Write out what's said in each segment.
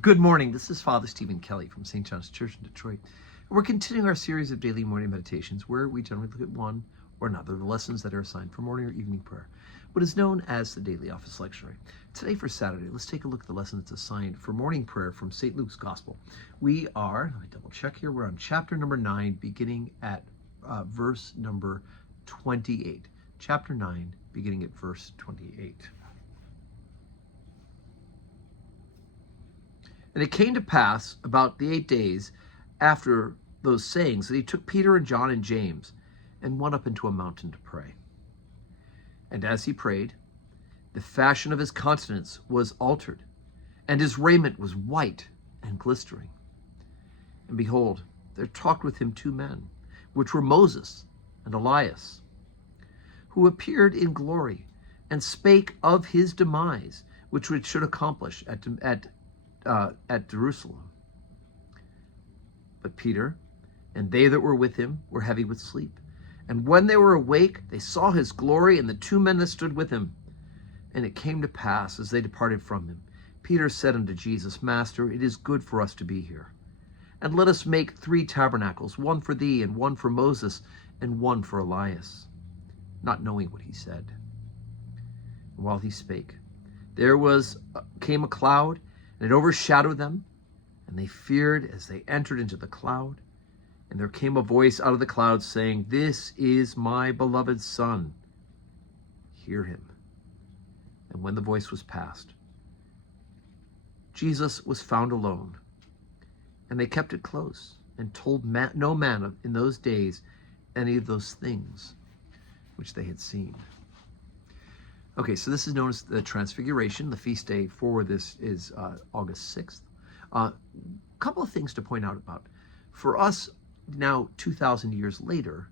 Good morning. This is Father Stephen Kelly from St. John's Church in Detroit. And we're continuing our series of daily morning meditations where we generally look at one or another of the lessons that are assigned for morning or evening prayer, what is known as the Daily Office Lectionary. Today for Saturday, let's take a look at the lesson that's assigned for morning prayer from St. Luke's Gospel. We are, let me double check here, we're on chapter number 9, beginning at verse number 28. Chapter 9, beginning at verse 28. And it came to pass about the 8 days after those sayings that he took Peter and John and James and went up into a mountain to pray. And as he prayed, the fashion of his countenance was altered, and his raiment was white and glistering. And behold, there talked with him 2 men, which were Moses and Elias, who appeared in glory and spake of his demise, which it should accomplish at Jerusalem. But Peter and they that were with him were heavy with sleep. And when they were awake, they saw his glory and the 2 men that stood with him. And it came to pass, as they departed from him, Peter said unto Jesus, Master, it is good for us to be here. And let us make 3 tabernacles, one for thee, and one for Moses, and one for Elias. Not knowing what he said. And while he spake, there came a cloud, and it overshadowed them, and they feared as they entered into the cloud. And there came a voice out of the cloud saying, This is my beloved Son. Hear him. And when the voice was past, Jesus was found alone. And they kept it close, and told no man in those days any of those things which they had seen. Okay, so this is known as the Transfiguration. The feast day for this is August 6th. A couple of things to point out about. For us, now 2,000 years later,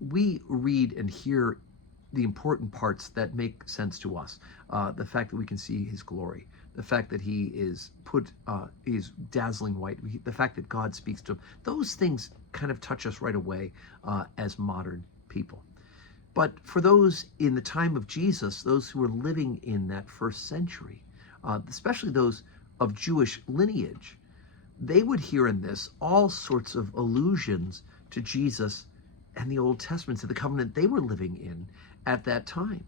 we read and hear the important parts that make sense to us. The fact that we can see his glory, the fact that he is dazzling white, the fact that God speaks to him. Those things kind of touch us right away as modern people. But for those in the time of Jesus, those who were living in that first century, especially those of Jewish lineage, they would hear in this all sorts of allusions to Jesus and the Old Testament, to the covenant they were living in at that time.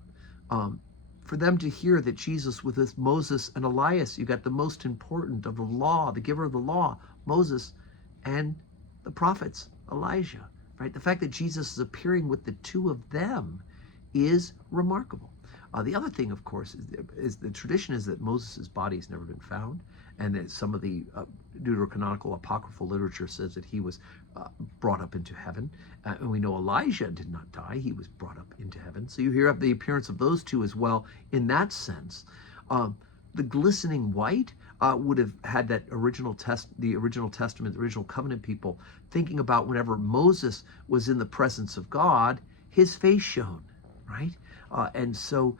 For them to hear that Jesus, with this Moses and Elias, you got the most important of the law, the giver of the law, Moses, and the prophets, Elijah. Right? The fact that Jesus is appearing with the 2 of them is remarkable. The other thing, of course, is the tradition is that Moses' body has never been found, and that some of the deuterocanonical apocryphal literature says that he was brought up into heaven. And we know Elijah did not die. He was brought up into heaven. So you hear of the appearance of those 2 as well in that sense. The glistening white would have had that the original Testament, the original covenant people thinking about whenever Moses was in the presence of God, his face shone, right? And so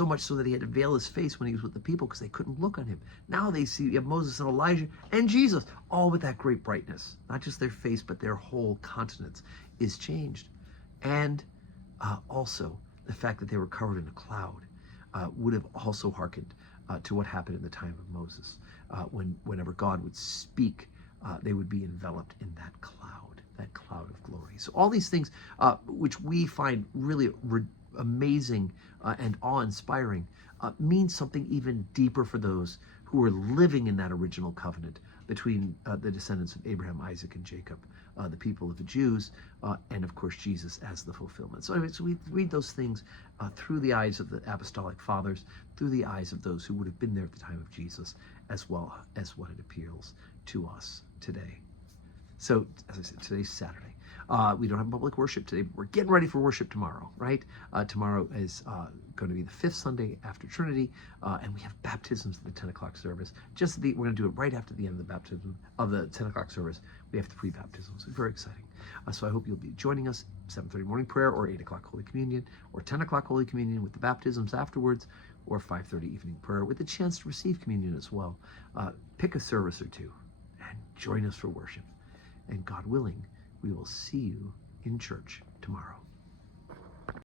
much so that he had to veil his face when he was with the people because they couldn't look on him. Now they see you have Moses and Elijah and Jesus, all with that great brightness. Not just their face, but their whole countenance is changed. And also the fact that they were covered in a cloud would have also hearkened to what happened in the time of Moses. Whenever God would speak, they would be enveloped in that cloud of glory. So all these things, which we find really amazing and awe-inspiring, means something even deeper for those who were living in that original covenant between the descendants of Abraham, Isaac, and Jacob, the people of the Jews, and of course Jesus as the fulfillment. So we read those things through the eyes of the apostolic fathers, through the eyes of those who would have been there at the time of Jesus, as well as what it appeals to us today. So, as I said, today's Saturday. We don't have public worship today, but we're getting ready for worship tomorrow, right? Tomorrow is going to be the 5th Sunday after Trinity, and we have baptisms at the 10 o'clock service. We're going to do it right after the end of the baptism of the 10 o'clock service. We have the pre-baptisms. It's very exciting. So I hope you'll be joining us, 7:30 morning prayer, or 8 o'clock Holy Communion, or 10 o'clock Holy Communion with the baptisms afterwards, or 5:30 evening prayer with a chance to receive communion as well. Pick a service or 2 and join us for worship. And God willing, we will see you in church tomorrow.